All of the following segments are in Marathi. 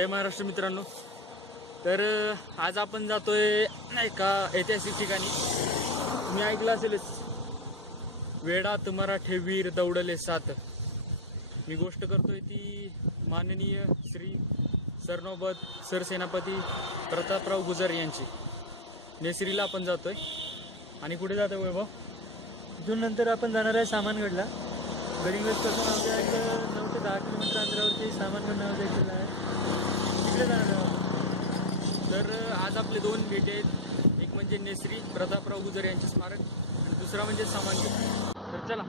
जय महाराष्ट्र मित्रांनो। तर आज आपण जातोय एका ऐतिहासिक ठिकाणी। तुम्ही ऐकलं असेलच, वेडात मराठे वीर दौडले सात। मी गोष्ट करतोय ती माननीय श्री सरनौबत सरसेनापती प्रतापराव गुजर यांची। नेसरीला आपण जातोय। आणि कुठे जातोय वैभव? इथून नंतर आपण जाणार आहे सामानगडला। गडिंग्लजपासून आमच्या एक 9 ते 10 किलोमीटर अंतरावरती सामानगड नावाचा एक जिल्हा आहे, तिकडे जाणार आहोत। तर आज आपले दोन भेटी आहेत, एक म्हणजे नेसरी प्रतापराव गुजर यांचे स्मारक आणि दुसरा म्हणजे सामानगड। तर चला।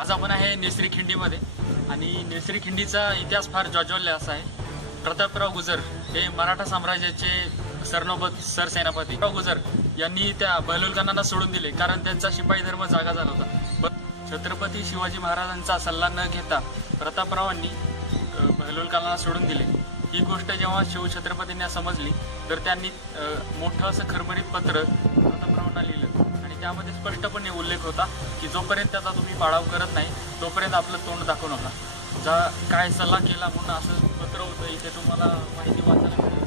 आज आपण आहे नेसरी खिंडीमध्ये आणि नेसरी खिंडीचा इतिहास फार ज्वाज्वल्य असा आहे। प्रतापराव गुजर हे मराठा साम्राज्याचे सरनौबत सरसेनापती गुजर यांनी त्या बहलोलखानांना सोडून दिले, कारण त्यांचा शिपाई धर्म जागा झाला होता। छत्रपती शिवाजी महाराजांचा सल्ला न घेता प्रतापरावांनी बहलोलखानांना सोडून दिले। ही गोष्ट जेव्हा शिवछत्रपतींना समजली तर त्यांनी मोठं असं खरबरीत पत्र प्रतापरावांना लिहिलं आणि त्यामध्ये स्पष्टपणे उल्लेख होता की जोपर्यंत त्याचा तुम्ही पाडाव करत नाही तोपर्यंत आपलं तोंड दाखवू नका। काय सल्ला केला म्हणून असं पत्र होतं, इथे तुम्हाला माहिती वाचायला मिळेल।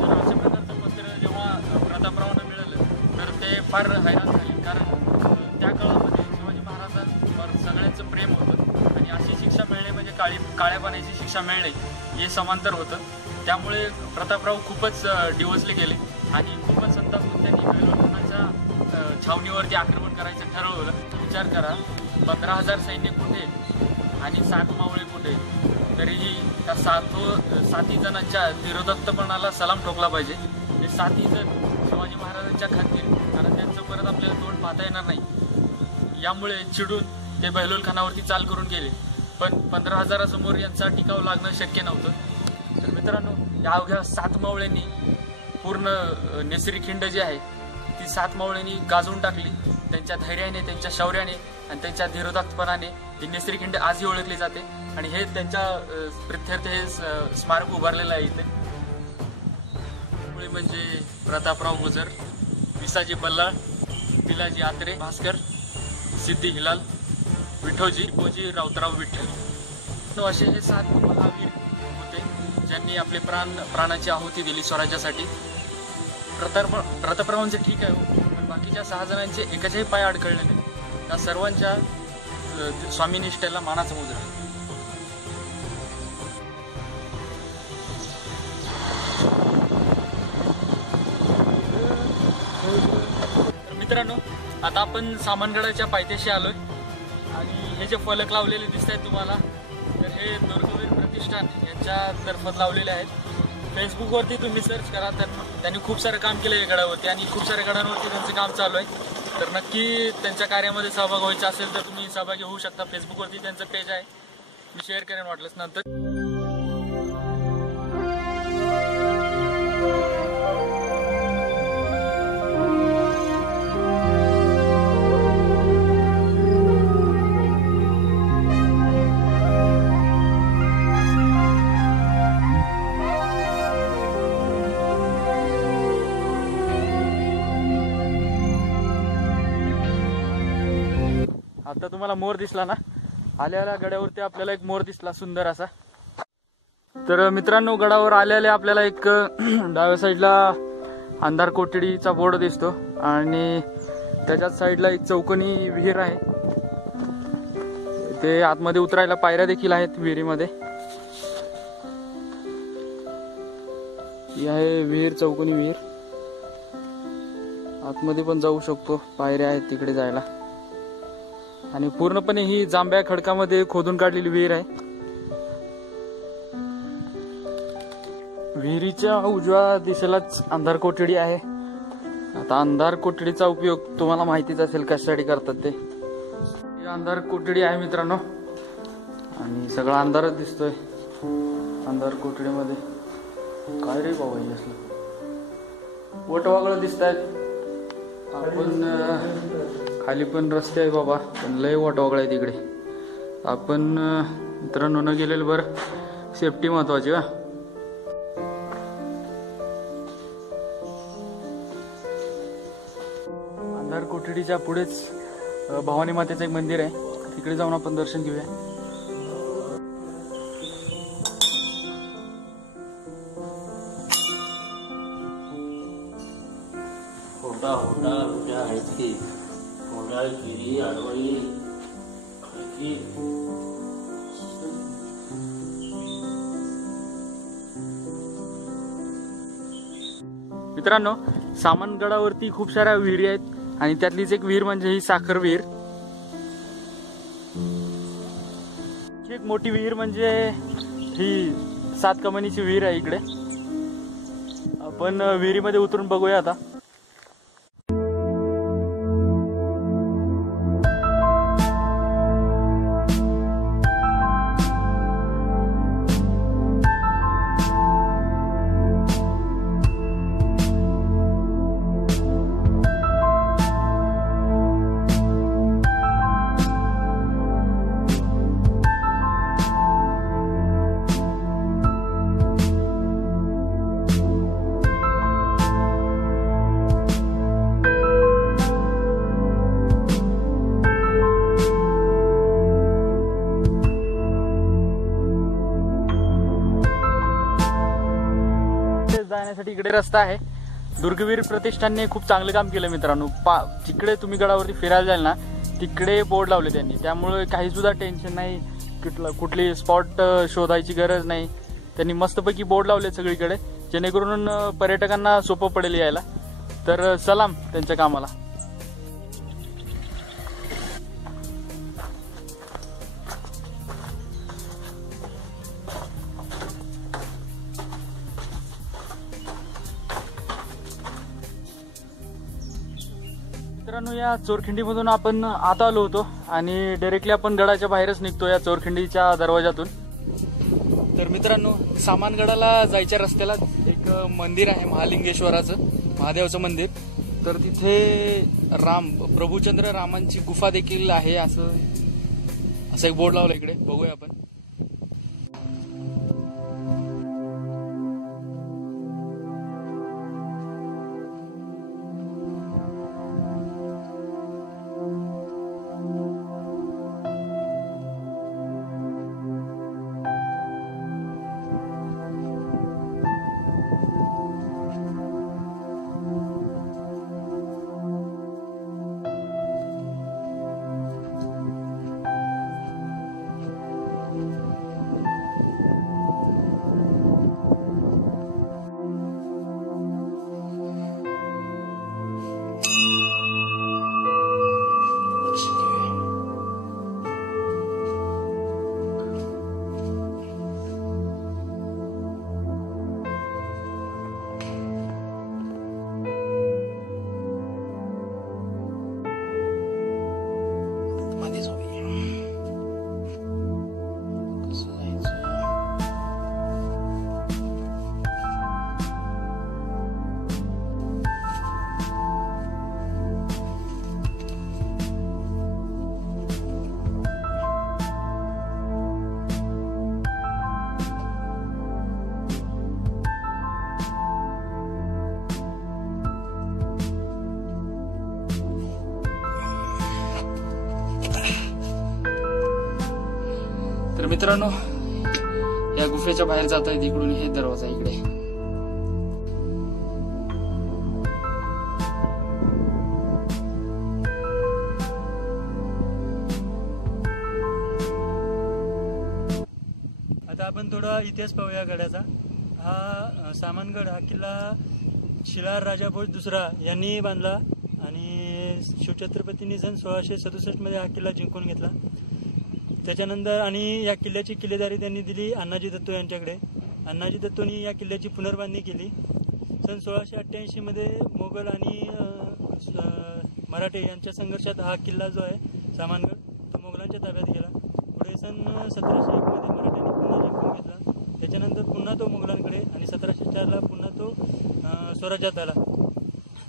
तर अशा प्रकारचं पत्र जेव्हा प्रतापरावांना मिळालं तर ते फार हैराण झाले, कारण त्या काळामध्ये शिवाजी महाराजांवर सगळ्यांचं प्रेम होतं आणि अशी शिक्षा मिळणे म्हणजे काळ्या पाण्याची शिक्षा मिळणे हे समांतर होतं। त्यामुळे प्रतापराव खूपच डिवचले गेले आणि खूपच संतापून त्यांनी बहलोलखानाच्या छावणीवरती आक्रमण करायचं ठरवलं। विचार करा, 15,000 सैन्य कुठे आणि 7 मावळे कुठे, तरीही त्या 7 जणांच्या धीरोदत्तपणाला सलाम ठोकला पाहिजे। हे 7 जण शिवाजी महाराजांच्या खातीर, कारण त्यांचं परत आपल्याला तोंड पाहता येणार नाही, यामुळे चिडून ते बहलोलखानावरती चाल करून गेले। पण 15,000 समोर यांचा टिकाव लागणं शक्य नव्हतं। तर मित्रांनो, या अवघ्या 7 मावळ्यांनी पूर्ण नेसरी खिंड जी आहे ती 7 मावळ्यांनी गाजवून टाकली। त्यांच्या धैर्याने, त्यांच्या शौर्याने आणि त्यांच्या धीरोदात्तपणाने ही नेसरी खिंड आजही ओळखली जाते आणि हे त्यांच्या प्रित्यर्थ हे स्मारक उभारलेलं आहे इथे। म्हणजे प्रतापराव गुजर, विसाजी बल्लाळ, पिलाजी आत्रे, भास्कर, सिद्धी हिलाल, विठोजी पोजी राऊतराव विठ्ठल असे हे 7 महावीर होते ज्यांनी आपले प्राणाची आहुती दिली स्वराज्यासाठी। प्रतापरावांचे ठीक आहे, पण बाकीच्या 6 जणांचे एकाच्याही पाय अडकळले नाही। त्या सर्वांच्या स्वामीनिष्ठेला मानाचा मुजरा। मित्रांनो, आता आपण सामानगडाच्या पायथ्याशी आलोय आणि हे जे फलक लावलेले दिसत आहेत तुम्हाला, तर हे दुर्गवीर प्रतिष्ठान यांच्यातर्फे लावलेले आहेत। फेसबुकवरती तुम्ही सर्च करा तर त्यांनी खूप सारं काम केलं आहे गडावरती आणि खूप साऱ्या गडांवरती त्यांचं काम चालू आहे। तर नक्की त्यांच्या कार्यामध्ये सहभाग व्हायचा असेल तर तुम्ही सहभागी होऊ शकता. फेसबुकवरती त्यांचं पेज आहे, मी शेअर करेन वाटलंच नंतर. आता तुम्हाला मोर दिसला ना, आल्या गडावरती आपल्याला एक मोर दिसला सुंदर असा. तर मित्रांनो, गडावर आल्याला आपल्याला एक डाव्या साईडला अंधार कोठडीचा बोर्ड दिसतो आणि त्याच्याच साईडला एक चौकोनी विहीर आहे. ते आतमध्ये उतरायला पायऱ्या देखील आहेत विहिरीमध्ये. ही आहे विहीर, चौकोनी विहीर. आतमध्ये पण जाऊ शकतो, पायऱ्या आहेत तिकडे जायला. आणि पूर्णपणे ही जांभ्या खडकामध्ये खोदून काढलेली विहीर आहे. विहिरीच्या उजव्या दिशेलाच अंधार कोठडी आहे. आता अंधार कोठडीचा उपयोग तुम्हाला माहितीच असेल कशासाठी करतात ते. ही अंधार कोठडी आहे मित्रांनो, आणि सगळा अंधारच दिसतोय अंधार कोठडीमध्ये. काय रे बाबा हे असलं वटवागळं दिसत आहेत. आपण खाली पण रस्ते आहे बाबा, पण लय वटवागळ आहे तिकडे. आपण मित्रांनो न गेलेलं बरं, सेफ्टी महत्वाची. अंधार कोठडीच्या पुढेच भवानी मातेचं एक मंदिर आहे, तिकडे जाऊन आपण दर्शन घेऊया. होटा होटा आहेत की कोंडाळ, गिरी, आडवळी, मित्रांनो, सामनगडावरती खूप साऱ्या विहिरी आहेत आणि त्यातलीच एक विहीर म्हणजे ही साखर विहीर. एक मोठी विहीर म्हणजे ही 7 कमानीची विहीर आहे इकडे. आपण विहिरीमध्ये उतरून बघूया आता. जाण्यासाठी इकडे रस्ता आहे. दुर्गवीर प्रतिष्ठानने खूप चांगलं काम केलं मित्रांनो. जिकडे तुम्ही गडावरती फिरायला जाल ना, तिकडे बोर्ड लावले त्यांनी, त्यामुळे काही सुद्धा टेन्शन नाही, कुठली स्पॉट शोधायची गरज नाही. त्यांनी मस्तपैकी बोर्ड लावले सगळीकडे, जेणेकरून पर्यटकांना सोपं पडेल यायला. तर सलाम त्यांच्या कामाला. मित्रांनो, या चोरखिंडीमधून आपण आता आलो होतो आणि डायरेक्टली आपण गडाच्या बाहेरच निघतो या चोरखिंडीच्या दरवाजातून. तर मित्रांनो, सामानगडाला जायच्या रस्त्याला एक मंदिर आहे महालिंगेश्वराचं, महादेवाचं मंदिर. तर तिथे प्रभुचंद्र रामांची गुफा देखील आहे, असं एक बोर्ड लावलं इकडे, बघूया आपण. मित्रांनो, या गुफेच्या बाहेर जात आहेत इकडून हे दरवाजा इकडे. आता आपण थोडा इतिहास पाहूया गडाचा. हा सामानगड हा किल्ला शिलार राजा भोज दुसरा यांनी बांधला आणि शिवछत्रपतींनी सन 1667 मध्ये हा किल्ला जिंकून घेतला. त्याच्यानंतर आणि या किल्ल्याची किल्लेदारी त्यांनी दिली अण्णाजी दत्तो यांच्याकडे. अण्णाजी दत्तोंनी या किल्ल्याची पुनर्बांधणी केली. सन 1688 मध्ये मोगल आणि मराठे यांच्या संघर्षात हा किल्ला जो आहे सामानगड तो मोगलांच्या ताब्यात गेला. पुढे सन 1701 मध्ये मराठ्यांनी पुन्हा जिंकून घेतला. त्याच्यानंतर पुन्हा तो मोगलांकडे आणि 1704ला पुन्हा तो स्वराज्यात आला.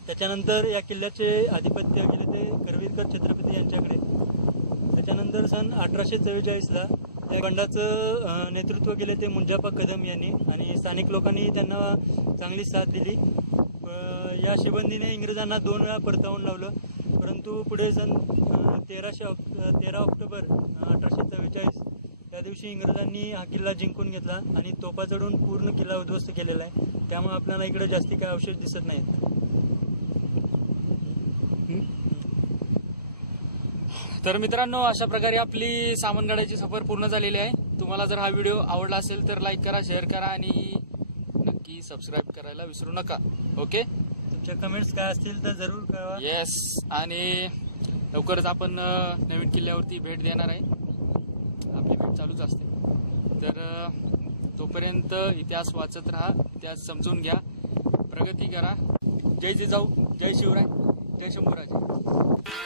त्याच्यानंतर या किल्ल्याचे आधिपत्य गेले ते करवीरकर छत्रपती यांच्याकडे. त्याच्यानंतर सन 1844ला या बंडाचं नेतृत्व केले ते मुंजाप्पा कदम यांनी आणि स्थानिक लोकांनी त्यांना चांगली साथ दिली. या शिबंदीने इंग्रजांना 2 वेळा परतावून लावलं. परंतु पुढे सन 13 ऑक्टोबर 1844 त्या दिवशी इंग्रजांनी हा किल्ला जिंकून घेतला आणि तोफा चढून पूर्ण किल्ला उद्ध्वस्त केलेला आहे. त्यामुळे आपल्याला इकडे जास्ती काय अवशेष दिसत नाहीत. तर मित्रांनो, अशा प्रकारे आपली सामनगडाची सफर पूर्ण झालेली आहे. तुम्हाला जर हा व्हिडिओ आवडला असेल तर लाईक करा, शेअर करा आणि नक्की सबस्क्राईब करायला विसरू नका. ओके, तुमच्या कमेंट्स काय असतील तर जरूर कळवा. येस, आणि लवकरच आपण नवीन किल्ल्यावरती भेट देणार आहे. आपली भेट चालूच असते. तर तोपर्यंत इतिहास वाचत राहा, इतिहास समजून घ्या, प्रगती करा. जय जिजाऊ, जय शिवराय, जय शंभूराजे.